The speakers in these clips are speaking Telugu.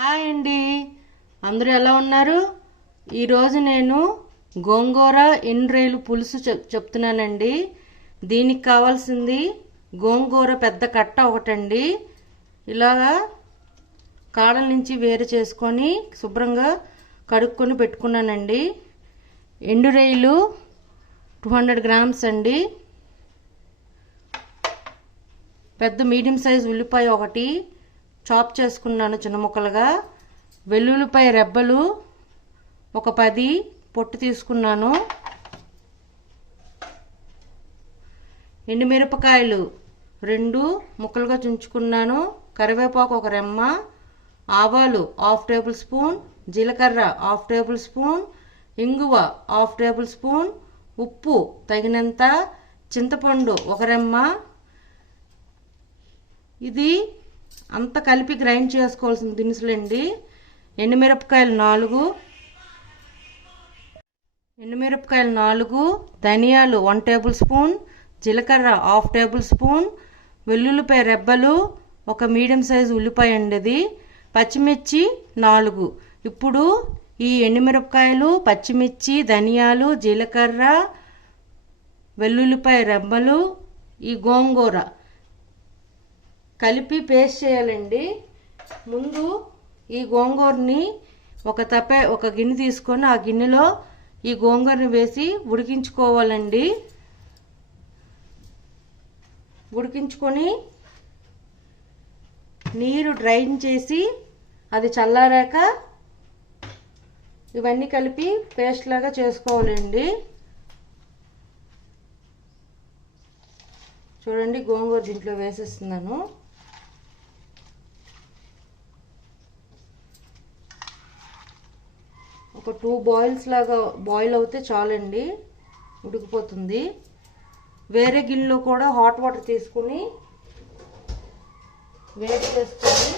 హాయ్ అండి, అందరూ ఎలా ఉన్నారు? ఈరోజు నేను గోంగూర ఎండ్రేలు పులుసు చెప్తున్నానండి. దీనికి కావాల్సింది గోంగూర పెద్ద కట్ట ఒకటండి. ఇలాగా కాడల నుంచి వేరు చేసుకొని శుభ్రంగా కడుక్కొని పెట్టుకున్నానండి. ఎండు రొయ్యలు 200 గ్రామ్స్ అండి. పెద్ద మీడియం సైజ్ ఉల్లిపాయ ఒకటి చాప్ చేసుకున్నాను చిన్న ముక్కలుగా. వెల్లుల్లిపాయ రెబ్బలు ఒక 10 పొట్టు తీసుకున్నాను. ఎండుమిరపకాయలు 2 ముక్కలుగా చుంచుకున్నాను. కరివేపాకు ఒక రెమ్మ, ఆవాలు 1/2 టేబుల్ స్పూన్, జీలకర్ర 1/2 టేబుల్ స్పూన్, ఇంగువ 1/2 టేబుల్ స్పూన్, ఉప్పు తగినంత, చింతపండు ఒక రెమ్మ. ఇది అంత కలిపి గ్రైండ్ చేసుకోవాల్సిన దినుసులండి. ఎండుమిరపకాయలు 4, ధనియాలు 1 టేబుల్ స్పూన్, జీలకర్ర 1/2 టేబుల్ స్పూన్, వెల్లుల్లిపాయ రెబ్బలు ఒక మీడియం సైజు ఉల్లిపాయ అండి, పచ్చిమిర్చి 4. ఇప్పుడు ఈ ఎండుమిరపకాయలు, పచ్చిమిర్చి, ధనియాలు, జీలకర్ర, వెల్లుల్లిపాయ రెబ్బలు, ఈ గోంగూర కలిపి పేస్ట్ చేయాలండి. ముందు ఈ గోంగూరని ఒక గిన్నె తీసుకొని ఆ గిన్నెలో ఈ గోంగూరని వేసి ఉడికించుకోవాలండి. ఉడికించుకొని నీరు డ్రైన్ చేసి అది చల్లారాక ఇవన్నీ కలిపి పేస్ట్ లాగా చేసుకోవాలండి. చూడండి, గోంగూర దీంట్లో వేసేస్తున్నాను. ఒక 2 బాయిల్స్ లాగా బాయిల్ అవుతే చాలండి, ఉడికిపోతుంది. వేరే గిన్నెలో కూడా హాట్ వాటర్ తీసుకుని వేడి చేసుకొని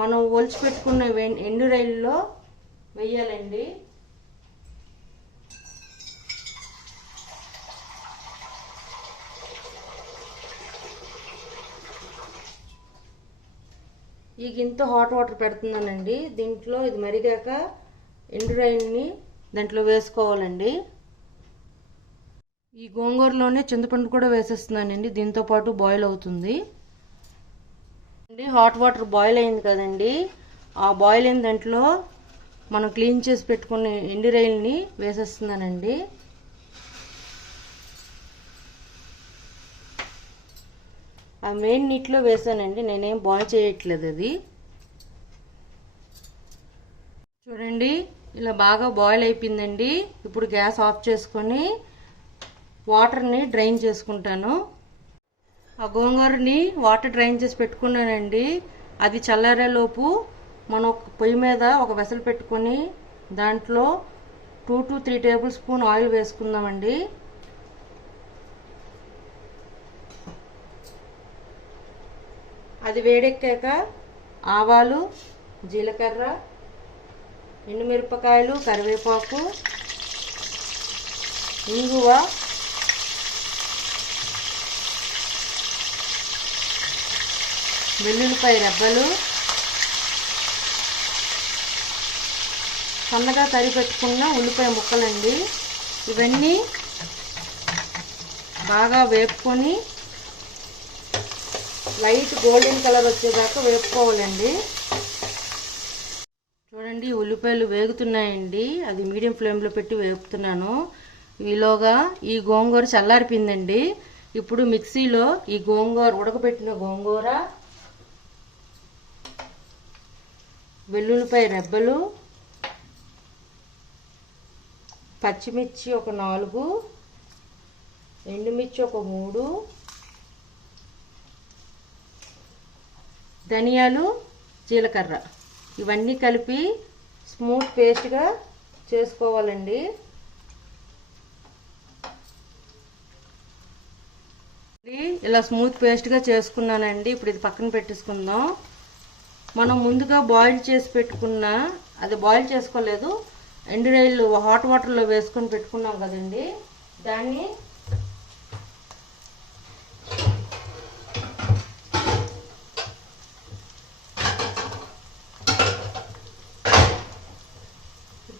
మనం ఒలిచి పెట్టుకున్న ఎండు రొయ్యల్లో వేయాలండి. ఈ గిన్నెతో హాట్ వాటర్ పెడుతున్నానండి. దీంట్లో ఇది మరిగాక ఎండు రొయ్యల్ని దాంట్లో వేసుకోవాలండి. ఈ గోంగూరలోనే చింతపండు కూడా వేసేస్తున్నానండి, దీంతో పాటు బాయిల్ అవుతుంది. హాట్ వాటర్ బాయిల్ అయింది కదండి, ఆ బాయిల్ అయిన దాంట్లో మనం క్లీన్ చేసి పెట్టుకున్న ఎండు రొయ్యల్ని వేసేస్తున్నానండి. ఆ మెయిన్ నీటిలో వేసానండి, నేనేం బాయిల్ చేయట్లేదు. అది చూడండి, ఇలా బాగా బాయిల్ అయిపోయిందండి. ఇప్పుడు గ్యాస్ ఆఫ్ చేసుకొని వాటర్ని డ్రైన్ చేసుకుంటాను. ఆ గోంగూరని వాటర్ డ్రైన్ చేసి పెట్టుకున్నానండి. అది చల్లారేలోపు మనం పొయ్యి మీద ఒక వెసలు పెట్టుకొని దాంట్లో 2 to 3 టేబుల్ స్పూన్ ఆయిల్ వేసుకుందామండి. అది వేడెక్కాక ఆవాలు, జీలకర్ర, ఎండుమిరపకాయలు, కరివేపాకు, ఇంగువ, వెల్లుల్లిపాయ రెబ్బలు, సన్నగా తరిగి పెట్టుకున్న ఉల్లిపాయ ముక్కలండి. ఇవన్నీ బాగా వేపుకొని లైట్ గోల్డెన్ కలర్ వచ్చేదాకా వేపుకోవాలండి. చూడండి, ఉల్లిపాయలు వేగుతున్నాయండి. అది మీడియం ఫ్లేమ్లో పెట్టి వేపుతున్నాను. ఈలోగా ఈ గోంగూర చల్లారిపోయిందండి. ఇప్పుడు మిక్సీలో ఈ గోంగూర, ఉడకబెట్టిన గోంగూర, వెల్లుల్లిపాయ రెబ్బలు, పచ్చిమిర్చి ఒక 4, ఎండుమిర్చి ఒక 3, ధనియాలు, జీలకర్ర ఇవన్నీ కలిపి స్మూత్ పేస్ట్గా చేసుకోవాలండి. ఇలా స్మూత్ పేస్ట్గా చేసుకున్నానండి. ఇప్పుడు ఇది పక్కన పెట్టేసుకుందాం. మనం ముందుగా బాయిల్ చేసి పెట్టుకున్న, అది బాయిల్ చేసుకోలేదు, ఎండు రొయ్యలు హాట్ వాటర్లో వేసుకొని పెట్టుకున్నాం కదండి, దాన్ని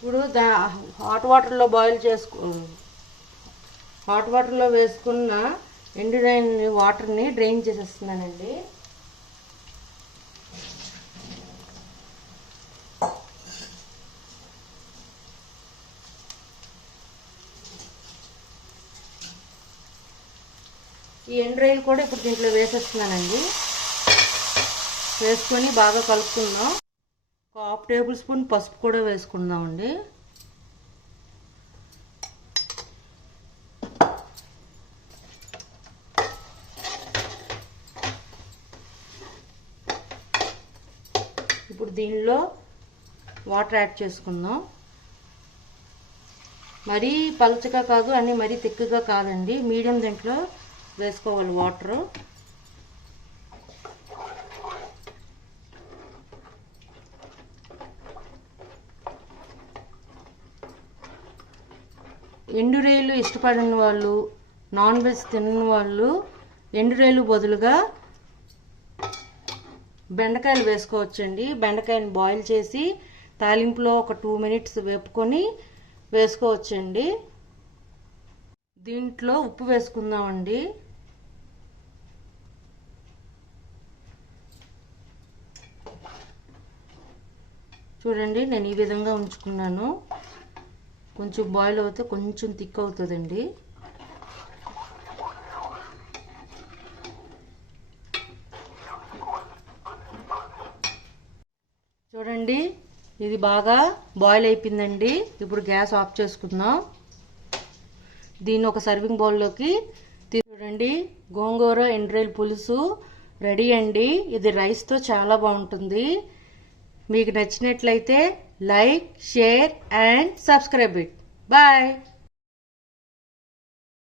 ఇప్పుడు హాట్ వాటర్లో వేసుకున్న ఎండిన వాటర్ని డ్రైన్ చేసేస్తున్నానండి. ఈ ఎండ్రాయిల్ కూడా ఇప్పుడు దీంట్లో వేసేస్తున్నానండి. వేసుకొని బాగా కలుపుకుందాం. ఒక 1/2 టేబుల్ స్పూన్ పసుపు కూడా వేసుకుందామండి. ఇప్పుడు దీనిలో వాటర్ యాడ్ చేసుకుందాం. మరీ పలచగా కాదు అని మరీ తిక్కుగా కాదండి, మీడియం దీంట్లో వేసుకోవాలి వాటర్. ఎండు రొయ్యలు ఇష్టపడిన వాళ్ళు, నాన్ వెజ్ తినని వాళ్ళు ఎండు రొయ్యలు బదులుగా బెండకాయలు వేసుకోవచ్చండి. బెండకాయని బాయిల్ చేసి తాలింపులో ఒక 2 మినిట్స్ వేపుకొని వేసుకోవచ్చండి. దీంట్లో ఉప్పు వేసుకుందామండి. చూడండి, నేను ఈ విధంగా ఉంచుకున్నాను. కొంచెం బాయిల్ అవుతే కొంచెం థిక్ అవుతుందండి. చూడండి, ఇది బాగా బాయిల్ అయిపోయిందండి. ఇప్పుడు గ్యాస్ ఆఫ్ చేసుకుందాం. దీన్ని ఒక సర్వింగ్ బౌల్లోకి చూడండి. గోంగూర ఎండ్రాయిల్ పులుసు రెడీ అండి. ఇది రైస్తో చాలా బాగుంటుంది. మీకు నచ్చినట్లయితే like, share and subscribe it. Bye.